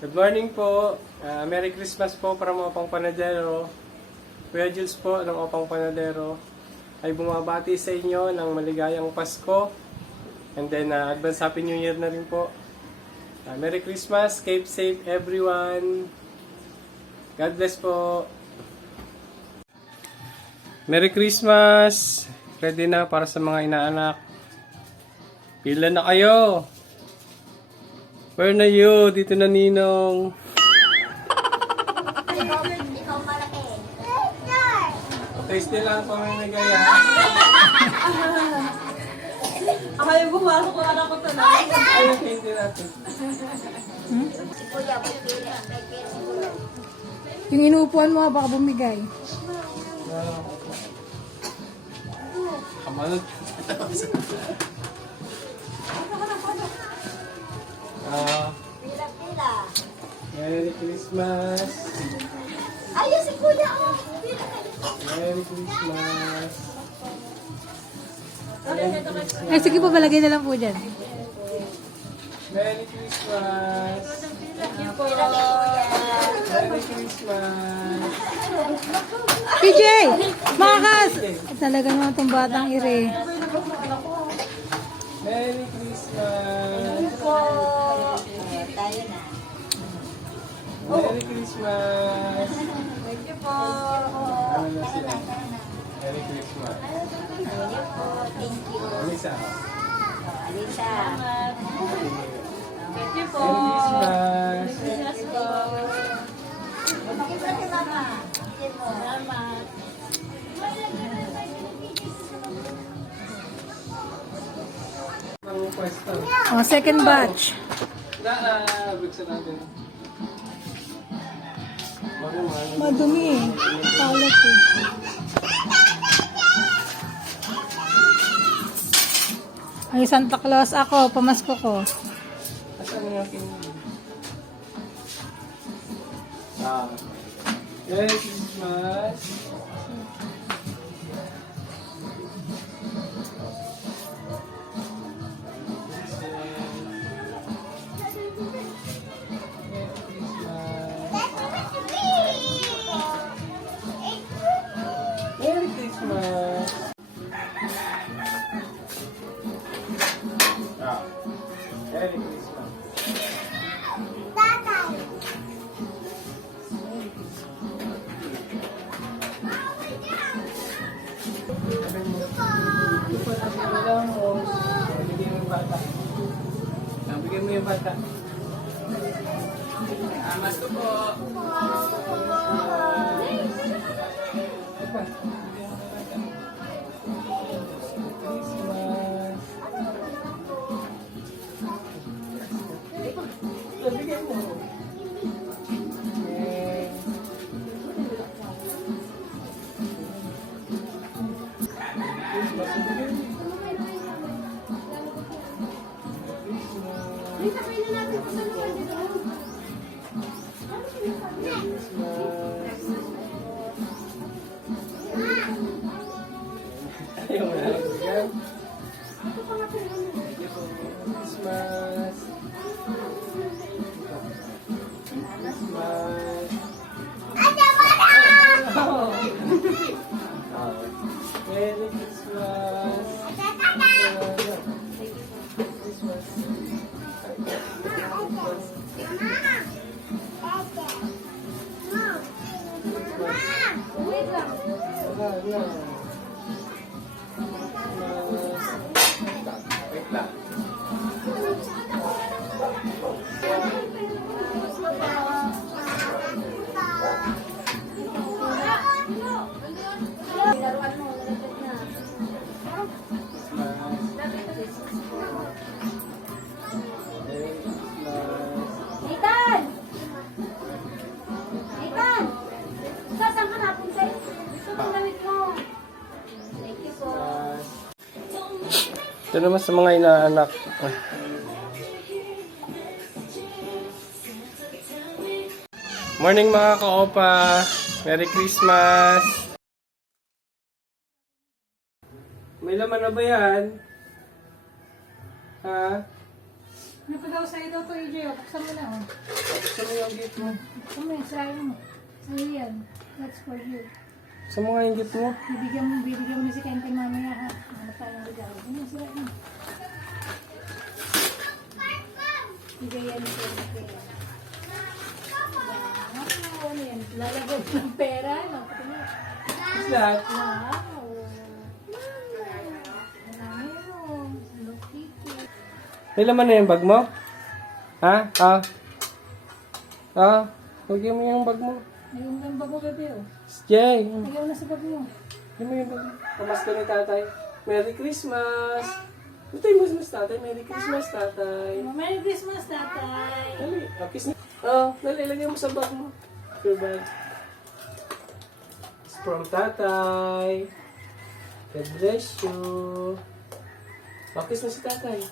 Good morning po. Merry Christmas po para mga Opang Panadero. Kuya Julz po ng Opang Panadero ay bumabati sa inyo ng maligayang Pasko. And then advance Happy New Year na rin po. Merry Christmas. Keep safe everyone. God bless po. Merry Christmas. Ready na para sa mga inaanak. Pila na kayo. Where na you? Dito na Ninong. Ikaw malaki. Taste lang po may nagaya. Ako yung pumasok ko anak ko to na. Ayun, hindi natin. Si Kuya, pipili ang kay si Kuya. Yung inuupuan mo, baka bumigay. Kamalot. Pila-pila. Merry Christmas. Ayun si Kuya, oh. Pila ka. Merry Christmas. Ay, sige po, palagay na lang po dyan. Merry Christmas. Pila kay Kuya. Merry Christmas. PJ! Makakas! Talaga naman itong batang ire. Merry Christmas. Tayo na. Merry Christmas. Thank you po. Ano na sila? Merry Christmas. Thank you. Alisa. Alisa. Thank you po. Merry Christmas. Christmas po. Pagkita si Mama. Thank you po. Salamat. Ang pwesto. Oh, second batch. Buksan natin. Marungan. Madumi eh. Kalat eh. Ay, Santa Claus ako. Pamasko ko. Asan yung aking... Merry Christmas. Merry Christmas. Merry Christmas. Bigyan mo yung bata. Amas ko po. Bigyan mo. Ayaw mo na lang bigyan. Christmas. Christmas. Merry Christmas. Christmas. Wait lang. Laruan mo. Nathan! Nathan! Saan ka napunta? Gusto mong damit mo. Thank you po. Ito naman sa mga inaanak. Morning mga ka-opa. Merry Christmas. May laman na ba yan? Ha? Ano pa daw sa'yo daw to, EJ? Buksan mo na, oh. Gusto mo yung gift mo? Buksan mo yan, sa'yo mo. Sa'yo yan. That's for you. Gusto mo nga yung gift mo? Bibigyan mo na si Kente mamaya, ha? Ano tayong regalo? Ano sila yun? Bigay yan ni Kente. Ano yan? Lalagay ng pera, no? Pati mo. What's that? Wow! Marami mo. Hello Kitty. May laman na yung bag mo? Ha? Huwag mo yung bag mo. Ayun yung bag mo, bebe, oh. Jay, Ayaw na sa bag mo. yun mo yung bag mo. Pamasko ni tatay. Merry Christmas! Ito yung Christmas tatay. Merry Christmas tatay. Merry Christmas, tatay! Dali, kiss ni... Dali, ilagay mo sa bag mo. Your bag. It's from tatay. God bless you. Kiss na si tatay.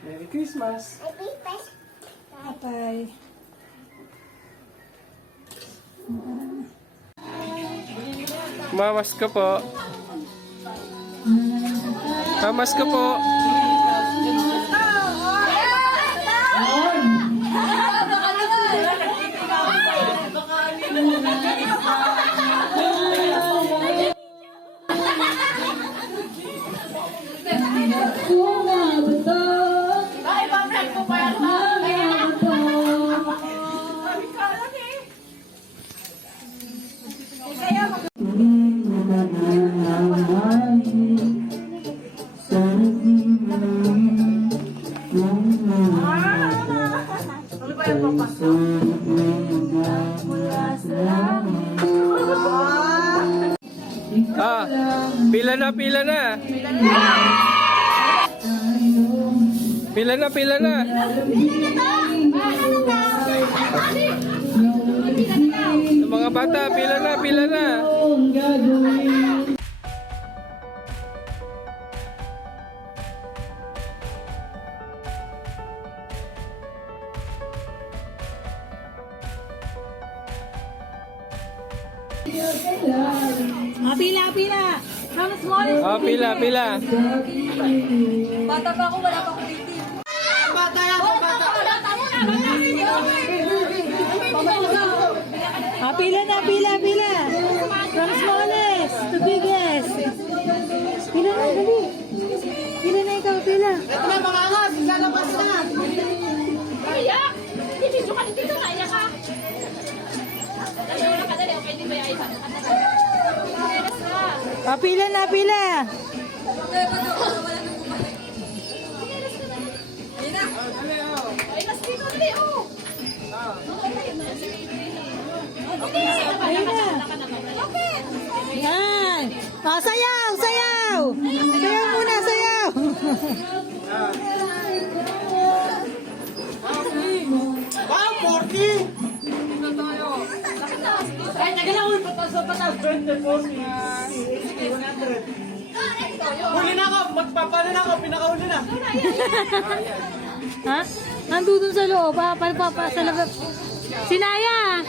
Merry Christmas. Tatay. Mamas ka po. Mamas ka po. Pila na, pila na. Pila na, pila na. Sa mga bata, pila na, pila na. Pila, pila! From smallest to Pila, pila. Bata pa ako, wala pa ako titim. Pila na, pila, pila! From smallest to biggest. Pila na, dali. Pila na ikaw, pila. Ito na mga angas, lalabas na. Kaya! Ibigyo ka dito na, iya ka! Dali, wala ka dali. Okay, di ba yung iPad? Pila na, pila! Ay, mas dito, dali, oh! Ayun na. Yan! Sayaw, sayaw! Sayaw muna, sayaw! Wow, 40! Ay, taga na ulit. Sa patas, 20, 40. 100. Huli na ako. Magpapala na ako. Pinakahuli na. Ha? Nandun sa loob, ha? Sa labas. Sinaya!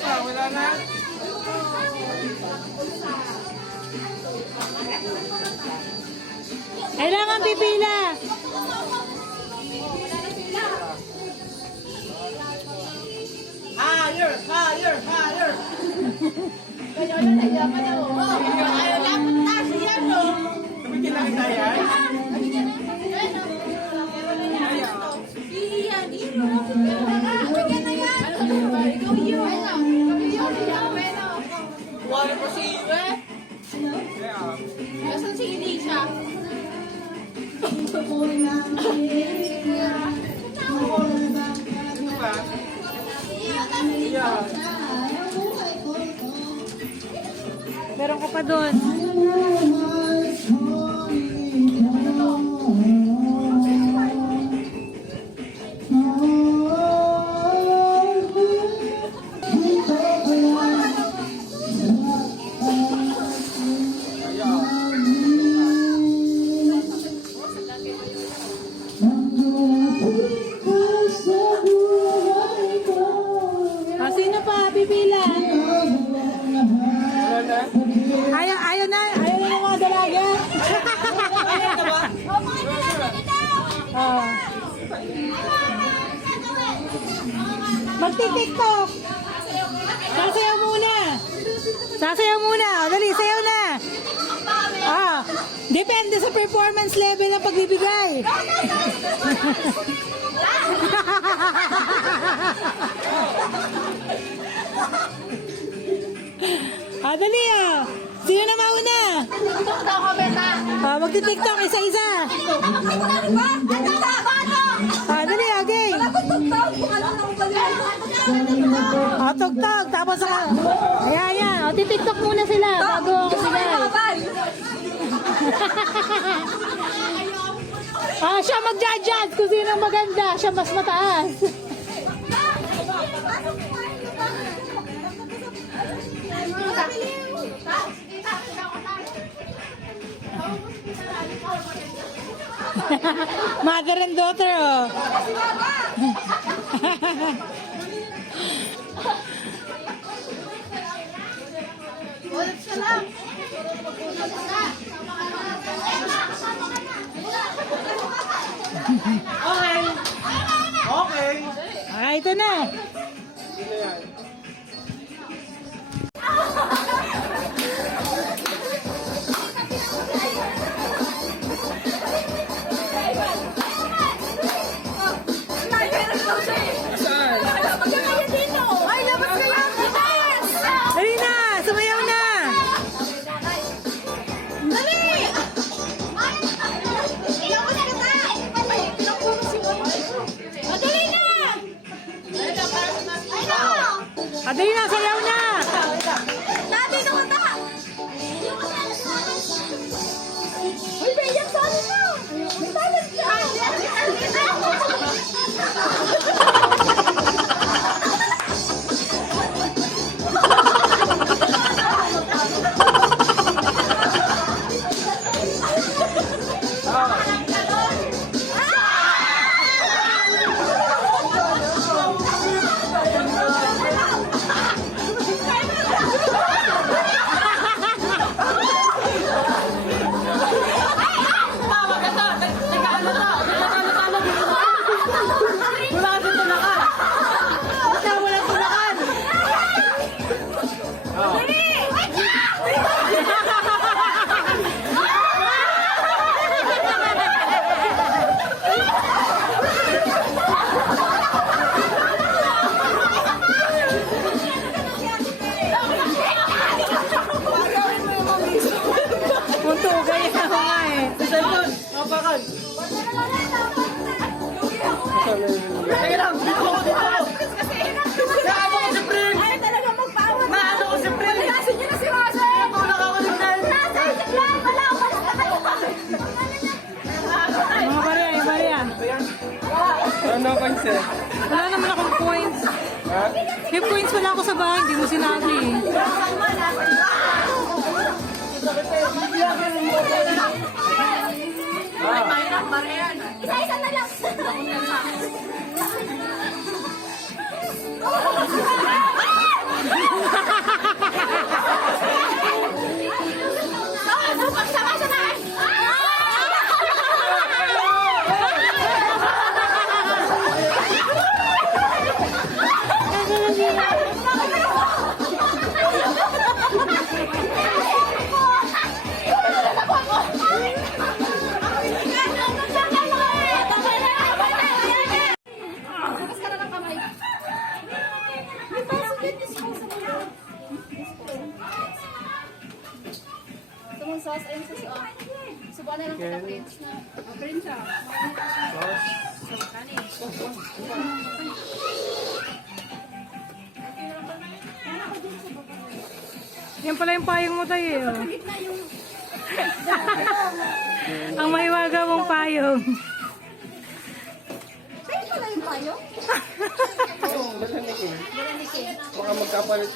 Wala na. Kailangan pipila! Higher, higher, higher. Nabigyan lang kita yan. Wala pa si Iwe. Nasaan si Elisha? Meron ka pa doon. sino pa? Pipila. Wala na? Ayaw na ng mga dalaga. Oh. Magti-tiktok. Sasayaw muna. Sasayaw muna. O, dali, sayaw na. Depende sa performance level ng pagbibigay. Dali Sino na mauna? TikTok daw kami na. Magti-tiktok isa-isa. Dali, okay. Tugtog. Tapos ayan. Ti-tiktok muna sila bago ako bigay. Siya mag-judge kung sino maganda. Siya mas mataas. Mother and daughter, Okay. Ito na. Sino yan? Dali na, sumayaw na. Dali na, sayaw na. Teka lang, dito ako dito. Naano ko si Pring. Ay, talagang magpaawan. Naano ko si Pring. Palayasin niyo na si Rose. Tulak ako ni Pring. Nasa isip lang. Wala ako. Mga barya. Ano points eh? Wala naman akong points. Ha? May points wala ako sa bahay, hindi mo sinabi. Isa-isa na lang. Pagsama-samahan. Sauce, ayun sa suot. Subuan na lang kita, Prince. Prince, Yan pala yung payong mo tayo. Ang mahiwaga mong payong. Sa'yo pala yung payo? Baka magkapalit.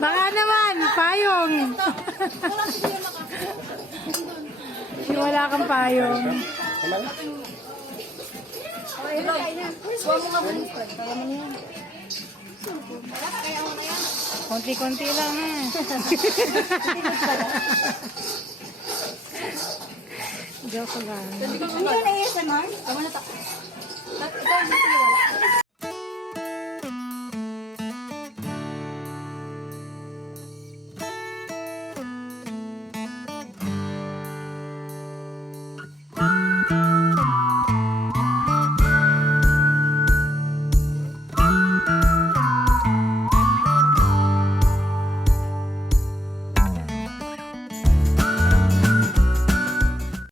Baka naman, payong. Wala kang payong. Konti-konti lang ha. Joke lang. Hindi ko na ASMR. Tama na ta.